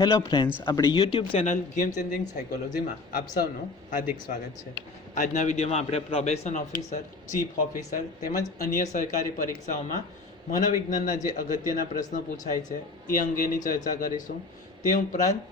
Hello friends, આપણે YouTube channel game changing સાયકોલોજીમાં આપ સૌનું હાર્દિક સ્વાગત છે। આજના વિડીયોમાં આપણે પ્રોબેશન ઓફિસર, ચીફ ઓફિસર તેમજ અન્ય સરકારી પરીક્ષાઓમાં મનોવિજ્ઞાનના જે અગત્યના પ્રશ્નો પૂછાય છે એ અંગેની ચર્ચા કરીશું। તે ઉપરાંત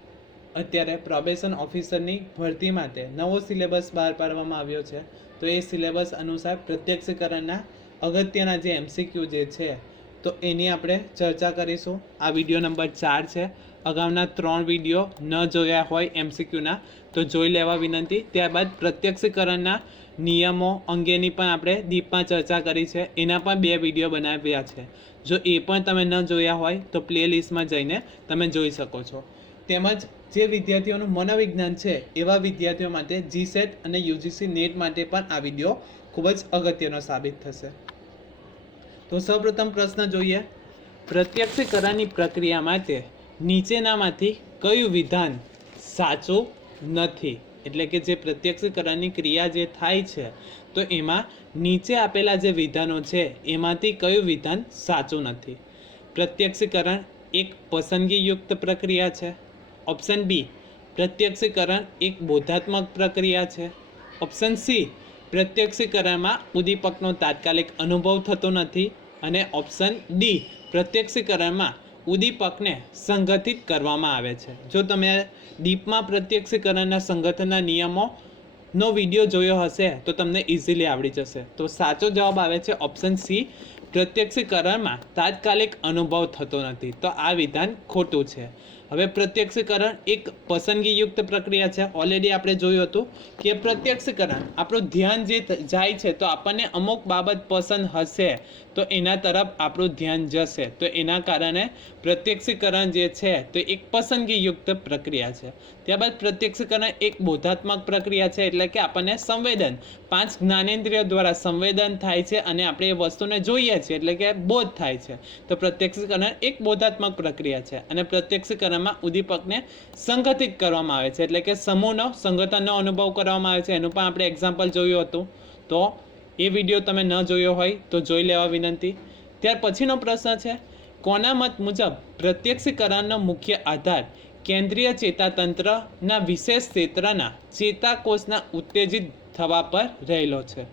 અત્યારે પ્રોબેશન ઓફિસરની ભરતી માટે નવો સિલેબસ બહાર પાડવામાં આવ્યો છે, તો એ સિલેબસ અનુસાર પ્રત્યક્ષીકરણના અગત્યના જે MCQ જે છે તો એની આપણે ચર્ચા કરીશું। આ વિડીયો નંબર 4 છે। અગાઉના 3 વિડીયો ન જોયા હોય MCQના તો જોઈ લેવા વિનંતી। ત્યારબાદ પ્રત્યક્ષીકરણના નિયમો અંગેની પણ આપણે ડીપમાં ચર્ચા કરી છે, એના પણ 2 વિડીયો બનાવ્યા છે। જો એ પણ તમે ન જોયા હોય તો પ્લેલિસ્ટમાં જઈને તમે જોઈ શકો છો। તેમજ જે વિદ્યાર્થીઓનું મનોવિજ્ઞાન છે એવા વિદ્યાર્થીઓ માટે GSET અને UGC નેટ માટે પણ આ વિડીયો ખૂબ જ અગત્યનો સાબિત થશે। તો સૌપ્રથમ પ્રશ્ન જોઈએ, પ્રત્યક્ષીકરણની પ્રક્રિયા માટે નીચેનામાંથી કયું વિધાન સાચું નથી? એટલે કે જે પ્રત્યક્ષીકરણની ક્રિયા જે થાય છે તો એમાં નીચે આપેલા જે વિધાનો છે એમાંથી કયું વિધાન સાચું નથી? પ્રત્યક્ષીકરણ એક પસંદગીયુક્ત પ્રક્રિયા છે। ઓપ્શન બી, પ્રત્યક્ષીકરણ એક બોધાત્મક પ્રક્રિયા છે। ઓપ્શન સી, પ્રત્યક્ષીકરણમાં ઉદ્દીપકનો તાત્કાલિક અનુભવ થતો નથી। અને ઓપ્શન ડી, પ્રત્યક્ષીકરણમાં ઉદ્દીપકને સંગઠિત કરવામાં આવે છે। જો તમે ડીપમાં પ્રત્યક્ષીકરણના સંગઠનના નિયમોનો વિડીયો જોયો હશે તો તમને ઇઝીલી આવડી જશે। તો સાચો જવાબ આવે છે ઓપ્શન સી, પ્રત્યક્ષીકરણમાં તાત્કાલિક અનુભવ થતો નથી। તો આ વિધાન ખોટું છે। હવે પ્રત્યક્ષીકરણ એક પસંદગીયુક્ત પ્રક્રિયા છે। ઓલરેડી આપણે જોયું હતું કે પ્રત્યક્ષીકરણ આપણું ધ્યાન જે જાય છે તો આપણને અમુક બાબત પસંદ હશે તો એના તરફ આપણું ધ્યાન જશે, તો એના કારણે પ્રત્યક્ષીકરણ જે છે તો એક પસંદગીયુક્ત પ્રક્રિયા છે। ત્યારબાદ પ્રત્યક્ષીકરણ એક બોધાત્મક પ્રક્રિયા છે, એટલે કે આપણને સંવેદન 5 જ્ઞાનેન્દ્રિયો દ્વારા સંવેદન થાય છે અને આપણે એ વસ્તુને જોઈએ છીએ એટલે કે બોધ થાય છે। તો પ્રત્યક્ષીકરણ એક બોધાત્મક પ્રક્રિયા છે અને પ્રત્યક્ષીકરણમાં ઉદ્દીપકને સંગઠિત કરવામાં આવે છે, એટલે કે સમૂહનો સંગઠનનો અનુભવ કરવામાં આવે છે। એનું પણ આપણે એક્ઝામ્પલ જોયું હતું, તો એ વિડીયો તમે ન જોયો હોય તો જોઈ લેવા વિનંતી। ત્યાર પછીનો પ્રશ્ન છે, કોના મત મુજબ પ્રત્યક્ષીકરણનો મુખ્ય આધાર કેન્દ્રીય ચેતાતંત્રના વિશેષ ક્ષેત્રના ચેતાકોષના ઉત્તેજિત થવા પર રહેલો છે?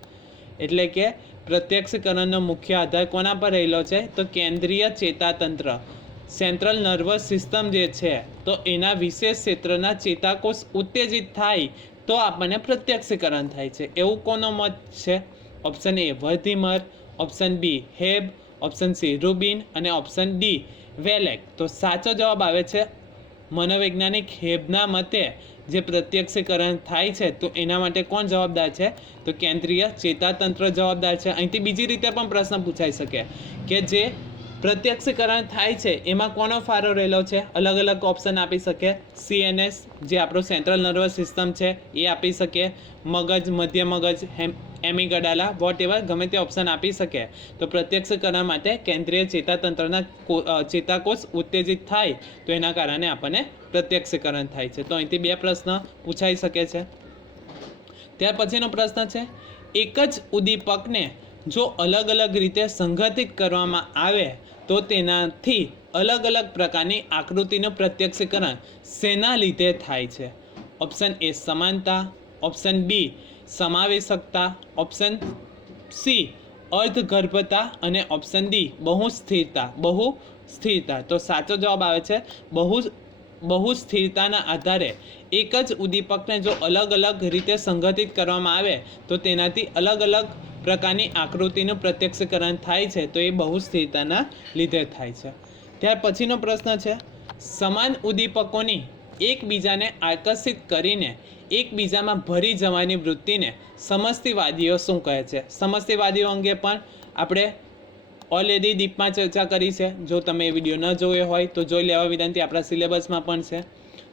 એટલે કે પ્રત્યક્ષીકરણનો મુખ્ય આધાર કોના પર રહેલો છે? તો કેન્દ્રીય ચેતાતંત્ર, સેન્ટ્રલ નર્વસ સિસ્ટમ જે છે તો એના વિશેષ ક્ષેત્રના ચેતાકોષ ઉત્તેજિત થાય તો આપણને પ્રત્યક્ષીકરણ થાય છે, એવું કોનો મત છે? Option A Wertheimer, option B Hebb, option C Rubin અને ઓપ્શન ડી વેલેક। તો સાચો જવાબ આવે છે મનોવૈજ્ઞાનિક હેબના મતે જે પ્રત્યક્ષીકરણ થાય છે તો એના માટે કોણ જવાબદાર છે? તો કેન્દ્રીય ચેતાતંત્ર જવાબદાર છે। અહીંથી બીજી રીતે પણ પ્રશ્ન પૂછાઈ શકે કે જે પ્રત્યક્ષીકરણ થાય છે એમાં કોનો ફાળો રહેલો છે? અલગ અલગ ઓપ્શન આપી શકે। CNS જે આપણો સેન્ટ્રલ નર્વસ સિસ્ટમ છે એ આપી શકે, મગજ, મધ્ય મગજ, એમિગડાલા, વોટ એવર ગમે તે ઓપ્શન આપી શકે। તો પ્રત્યક્ષીકરણ માટે કેન્દ્રીય ચેતાતંત્રના ચેતાકોષ ઉત્તેજિત થાય તો એના કારણે આપણને પ્રત્યક્ષીકરણ થાય છે। તો અહીંથી 2 પ્રશ્ન પૂછાઈ શકે છે। ત્યાર પછીનો પ્રશ્ન છે, એક જ ઉદ્દીપકને જો અલગ અલગ રીતે સંગઠિત કરવામાં આવે તો તેનાથી અલગ અલગ પ્રકારની આકૃતિનું પ્રત્યક્ષીકરણ શેના લીધે થાય છે? ઓપ્શન એ સમાનતા, ઓપ્શન બી સમાવેશકતા, ઓપ્શન સી અર્ધગર્ભતા અને ઓપ્શન ડી બહુસ્થિરતા। તો સાચો જવાબ આવે છે બહુસ્થિરતાના આધારે એક જ ઉદ્દીપકને જો અલગ અલગ રીતે સંગઠિત કરવામાં આવે તો તેનાથી અલગ અલગ પ્રકારની આકૃતિનું પ્રત્યક્ષીકરણ થાય છે, તો એ બહુસ્થિરતાના લીધે થાય છે। ત્યાર પછીનો પ્રશ્ન છે, સમાન ઉદ્દીપકોની એકબીજાને આકર્ષિત કરીને એકબીજામાં ભરી જવાની વૃત્તિને સમષ્ટિવાદીઓ શું કહે છે? સમષ્ટિવાદીઓ અંગે પણ આપણે ઓલરેડી ડીપમાં ચર્ચા કરી છે। જો તમે એ વિડીયો ન જોયો હોય તો જોઈ લેવા વિનંતી, આપણા સિલેબસમાં પણ છે।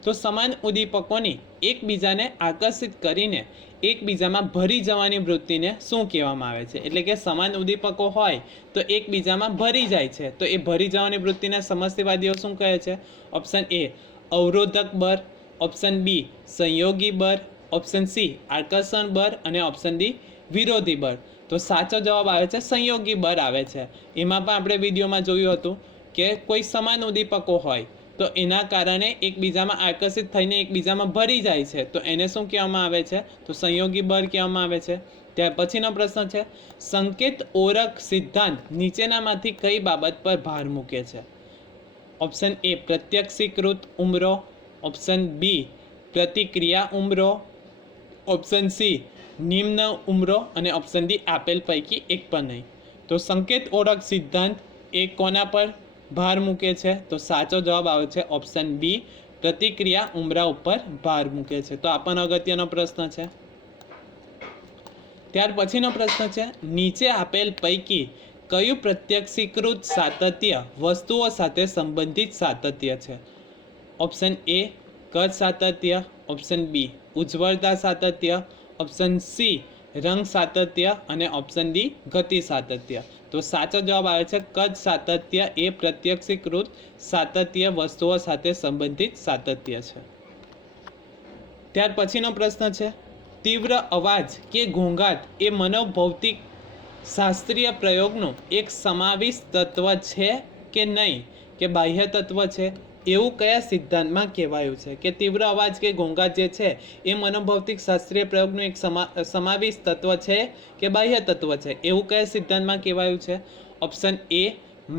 તો સમાન ઉદ્દીપકોની એકબીજાને આકર્ષિત કરીને એકબીજામાં ભરી જવાની વૃત્તિને શું કહેવામાં આવે છે? એટલે કે સમાન ઉદ્દીપકો હોય તો એકબીજામાં ભરી જાય છે, તો એ ભરી જવાની વૃત્તિને સમષ્ટિવાદીઓ શું કહે છે? ઓપ્શન એ અવરોધક બળ, ઓપ્શન બી સંયોગી બળ, ઓપ્શન સી આકર્ષણ બળ અને ઓપ્શન ડી વિરોધી બળ। તો સાચો જવાબ આવે છે સંયોગી બળ આવે છે। એમાં પણ આપણે વિડીયોમાં જોયું હતું કે કોઈ સમાન ઉદ્દીપકો હોય તો તો એના કારણે એકબીજામાં આકર્ષિત થઈને એકબીજામાં ભળી જાય છે, તો એને શું કહેવામાં આવે છે? તો સંયોગી બળ કહેવામાં આવે છે. ત્યાર પછીનો પ્રશ્ન છે, સંકેત ઓળખ સિદ્ધાંત નીચેનામાંથી કઈ બાબત પર ભાર મૂકે છે? ઓપ્શન એ પ્રત્યક્ષીકૃત ઉમરો, ઓપ્શન બી પ્રતિક્રિયા ઉમરો, ઓપ્શન સી નિમ્ન ઉમરો અને ઓપ્શન ડી આપેલ પૈકી એક પણ નહીં. તો સંકેત ઓળખ સિદ્ધાંત એ કોના પર ભાર મૂકે છે? તો સાચો જવાબ આવે છે ઓપ્શન બી પ્રતિક્રિયા ઉમરા ઉપર ભાર મૂકે છે. તો આ પણ અગત્યનો પ્રશ્ન છે. ત્યાર પછીનો પ્રશ્ન છે, નીચે આપેલ પૈકી કયું પ્રત્યક્ષીકૃત સાતત્ય વસ્તુઓ સાથે સંબંધિત સાતત્ય છે? ઓપ્શન એ કદ સાતત્ય, ઓપ્શન બી ઉજ્જવળતા સાતત્ય, ઓપ્શન સી રંગ સાતત્ય અને ઓપ્શન ડી ગતિ સાતત્ય. તો સાચો જવાબ આવે છે કદ સાતત્ય એ પ્રત્યક્ષીકૃત સાતત્ય વસ્તુઓ સાથે સંબંધિત સાતત્ય છે. ત્યાર પછીનો પ્રશ્ન છે, તીવ્ર અવાજ કે ઘોંઘાટ એ મનોભૌતિક શાસ્ત્રીય પ્રયોગનું એક સમાવિષ્ટ તત્વ છે કે નહીં, કે બાહ્ય તત્વ છે? એવું કયા સિદ્ધાંતમાં કહેવાયું છે કે તીવ્ર અવાજ કે ઘોંઘાટ જે છે એ મનોભૌતિક શાસ્ત્રીય પ્રયોગનું એક સમાવિષ્ટ તત્વ છે કે બાહ્ય તત્વ છે? એવું કયા સિદ્ધાંતમાં કહેવાયું છે? ઓપ્શન એ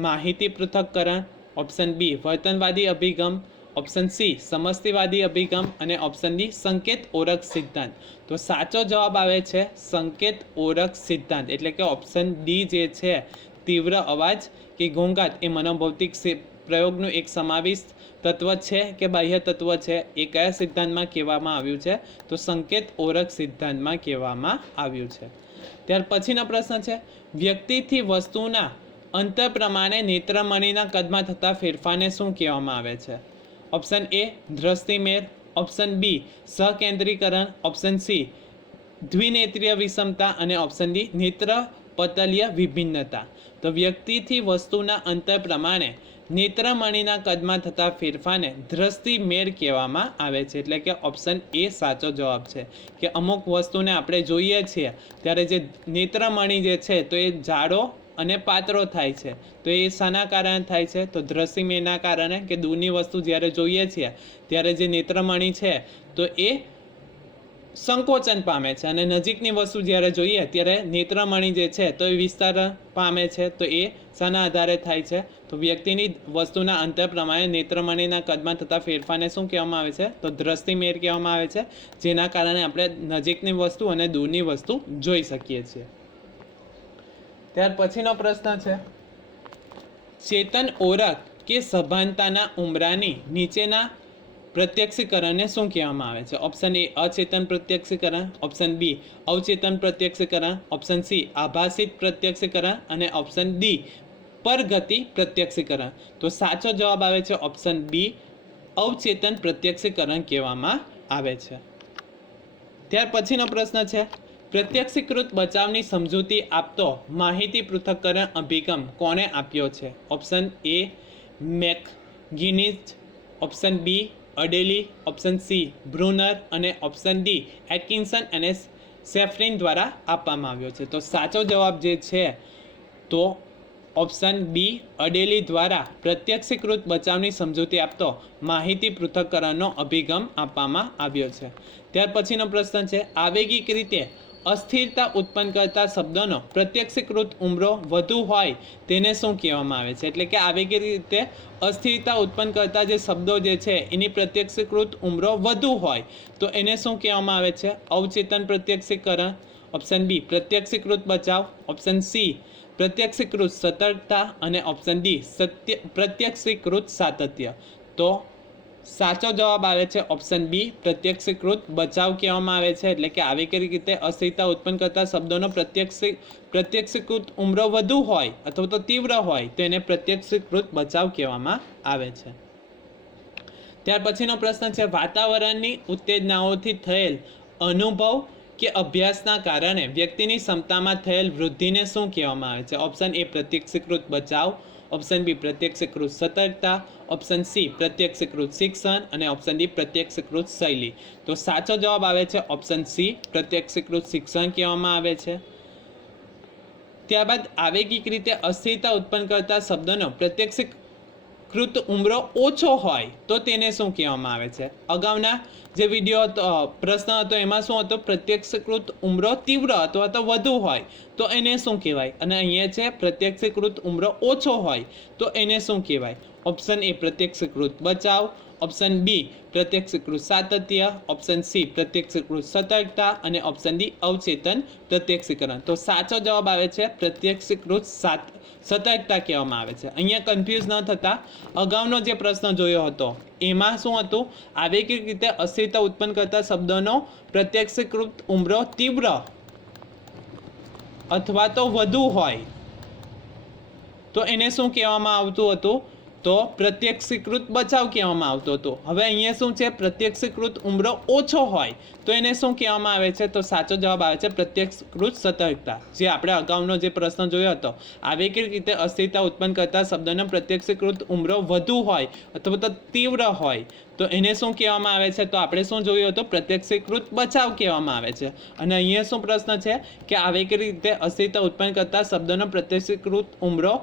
માહિતી પૃથક્કરણ, ઓપ્શન બી વર્તનવાદી અભિગમ, ઓપ્શન સી સમષ્ટિવાદી અભિગમ અને ઓપ્શન ડી સંકેત ઓળખ સિદ્ધાંત. તો સાચો જવાબ આવે છે સંકેત ઓળખ સિદ્ધાંત, એટલે કે ઓપ્શન ડી જે છે તીવ્ર અવાજ કે ઘોંઘાટ એ મનોભૌતિક પ્રયોગનું એક સમાવિષ્ટ તત્વ છે કે બાહ્ય તત્વ છે? એ કયા સિદ્ધાંતમાં કહેવામાં આવ્યું છે? તો સંકેત ઓળખ સિદ્ધાંતમાં કહેવામાં આવ્યું છે. ત્યાર પછીનો પ્રશ્ન છે, વ્યક્તિથી વસ્તુના અંતર પ્રમાણે નેત્રમણીના કદમાં થતા ફેરફારને શું કહેવામાં આવે છે? ઓપ્શન એ દ્રષ્ટિમેળ, ઓપ્શન બી સહકેન્દ્રીકરણ, ઓપ્શન સી દ્વિનેત્રીય વિષમતા અને ઓપ્શન ડી નેત્ર પટલીય વિભિન્નતા. તો વ્યક્તિથી વસ્તુના અંતર પ્રમાણે નેત્રમણીના કદમાં થતા ફેરફારને દ્રષ્ટિમેળ કહેવામાં આવે છે. એટલે કે ઓપ્શન એ સાચો જવાબ છે કે અમુક વસ્તુને આપણે જોઈએ છીએ ત્યારે જે નેત્રમણી જે છે તો એ જાડો અને પાતળો થાય છે. તો એ શાના કારણે થાય છે? તો દ્રષ્ટિમેળના કારણે, કે દૂરની વસ્તુ જ્યારે જોઈએ છીએ ત્યારે જે નેત્રમણી છે તો એ સંકોચન પામે છે અને નજીકની વસ્તુ જ્યારે જોઈએ ત્યારે નેત્રમણી જે છે તો એ વિસ્તાર પામે છે. તો એ શાના આધારે થાય છે? તો વ્યક્તિની વસ્તુના અંતર પ્રમાણે નેત્રમણીના કદમાં થતા ફેરફારને શું કહેવામાં આવે છે? તો દ્રષ્ટિમેળ કહેવામાં આવે છે, જેના કારણે આપણે નજીકની વસ્તુ અને દૂરની વસ્તુ જોઈ શકીએ છીએ. ત્યાર પછીનો પ્રશ્ન છે, ચેતન ઓળખ કે સભાનતાના ઉમરાની નીચેના પ્રત્યક્ષીકરણને શું કહેવામાં આવે છે? ઓપ્શન એ અચેતન પ્રત્યક્ષીકરણ, ઓપ્શન બી અવચેતન પ્રત્યક્ષીકરણ, ઓપ્શન સી આભાસિત પ્રત્યક્ષીકરણ અને ઓપ્શન ડી પરગતિ પ્રત્યક્ષીકરણ. તો સાચો જવાબ આવે છે ઓપ્શન બી અવચેતન પ્રત્યક્ષીકરણ કહેવામાં આવે છે. ત્યાર પછીનો પ્રશ્ન છે, પ્રત્યક્ષીકૃત બચાવની સમજૂતી આપતો માહિતી પૃથક્કરણ અભિગમ કોણે આપ્યો છે? ઓપ્શન એ મેકગિનિચ, ઓપ્શન બી અડેલી, ઓપ્શન સી બ્રુનર અને ઓપ્શન ડી એટકિન્સન અને સેફ્રિન દ્વારા આપવામાં આવ્યો છે. તો સાચો જવાબ જે છે તો ઓપ્શન બી અડેલી દ્વારા પ્રત્યક્ષીકૃત બચાવની સમજૂતી આપતો માહિતી પૃથક્કરણનો અભિગમ આપવામાં આવ્યો છે. ત્યાર પછીનો પ્રશ્ન છે, આવેગિક રીતે અસ્થિરતા ઉત્પન્ન કરતા શબ્દોનો પ્રત્યક્ષીકૃત ઉમરો વધુ હોય તેને શું કહેવામાં આવે છે? એટલે કે આવેગિક રીતે અસ્થિરતા ઉત્પન્ન કરતા જે શબ્દો જે છે એની પ્રત્યક્ષીકૃત ઉમરો વધુ હોય તો એને શું કહેવામાં આવે છે? અવચેતન પ્રત્યક્ષીકરણ, ઓપ્શન બી પ્રત્યક્ષીકૃત બચાવ, ઓપ્શન સી પ્રત્યક્ષીકૃત સતર્કતા અને ઓપ્શન ડી પ્રત્યક્ષીકૃત સાતત્ય. તો સાચો જવાબ આવે છે ઓપ્શન બી પ્રત્યક્ષીકૃત બચાવ કહેવામાં આવે છે. એટલે કે આવેગિક રીતે અસ્થિરતા ઉત્પન્ન કરતા શબ્દોનો પ્રત્યક્ષીકૃત ઉમરો વધુ હોય અથવા તો તીવ્ર હોય તો એને પ્રત્યક્ષીકૃત બચાવ કહેવામાં આવે છે. ત્યાર પછીનો પ્રશ્ન છે, વાતાવરણની ઉત્તેજનાઓથી થયેલ અનુભવ કે અભ્યાસના કારણે વ્યક્તિની ક્ષમતામાં થયેલ વૃદ્ધિને શું કહેવામાં આવે છે? ઓપ્શન એ પ્રત્યક્ષીકૃત બચાવ, ઓપ્શન બી પ્રત્યક્ષીકૃત સતર્કતા, ઓપ્શન સી પ્રત્યક્ષીકૃત શિક્ષણ અને ઓપ્શન ડી પ્રત્યક્ષીકૃત શૈલી. તો સાચો જવાબ આવે છે ઓપ્શન સી પ્રત્યક્ષીકૃત શિક્ષણ કહેવામાં આવે છે. ત્યારબાદ આવેગિક રીતે અસ્થિરતા ઉત્પન્ન કરતા શબ્દોનો કૃત ઉમરો ઓછો હોય તો તેને શું કહેવામાં આવે છે? અગાઉના જે વિડીયો હતો, પ્રશ્ન હતો, એમાં શું હતો? પ્રત્યક્ષીકૃત ઉમરો તીવ્ર અથવા તો વધુ હોય તો એને શું કહેવાય? અને અહીંયા છે પ્રત્યક્ષીકૃત ઉમરો ઓછો હોય તો એને શું કહેવાય? ઓપ્શન એ પ્રત્યક્ષીકૃત બચાવ, ઓપ્શન બી પ્રત્યક્ષીકૃત સાતત્ય, ઓપ્શન સી પ્રત્યક્ષીકૃત સતર્કતા અને ઓપ્શન ડી અવચેતન પ્રત્યક્ષીકરણ. તો સાચો જવાબ આવે છે પ્રત્યક્ષીકૃત સતર્કતા કહેવામાં આવે છે. અહીંયા કન્ફ્યુઝ ન થતા અગાઉનો જે પ્રશ્ન જોયો હતો એમાં શું હતું? આવેગિક રીતે અસ્થિરતા ઉત્પન્ન કરતા શબ્દોનો પ્રત્યક્ષીકૃત ઉમરો તીવ્ર અથવા તો વધુ હોય તો એને શું કહેવામાં આવતું હતું? તો પ્રત્યક્ષીકૃત બચાવ કહેવામાં આવતો હતો. હવે અહીંયા શું છે? પ્રત્યક્ષીકૃત ઉમરો ઓછો હોય તો એને શું કહેવામાં આવે છે? તો સાચો જવાબ આવે છે પ્રત્યક્ષીકૃત સતર્કતા. જે આપણે અગાઉનો જે પ્રશ્ન જોયો હતો, આવેગિક રીતે અસ્થિરતા ઉત્પન્ન કરતા શબ્દોનો પ્રત્યક્ષીકૃત ઉમરો વધુ હોય અથવા તો તીવ્ર હોય તો એને શું કહેવામાં આવે છે? તો આપણે શું જોયું હતું? પ્રત્યક્ષીકૃત બચાવ કહેવામાં આવે છે. અને અહીંયા શું પ્રશ્ન છે કે આવેગિક રીતે અસ્થિરતા ઉત્પન્ન કરતા શબ્દોનો પ્રત્યક્ષીકૃત ઉમરો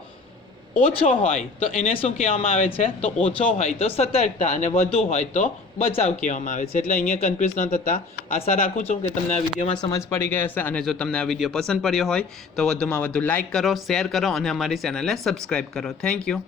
ઓછો હોય તો એને શું કહેવામાં આવે છે? તો ઓછો હોય તો સતર્કતા અને વધુ હોય તો બચાવ કહેવામાં આવે છે. એટલે અહીંયા કન્ફ્યુઝ ન થતા આશા રાખું છું કે તમને આ વિડીયોમાં સમજ પડી ગઈ હશે. અને જો તમને આ વિડીયો પસંદ પડ્યો હોય તો વધુમાં વધુ લાઇક કરો, શેર કરો અને અમારી ચેનલને સબસ્ક્રાઈબ કરો. Thank you.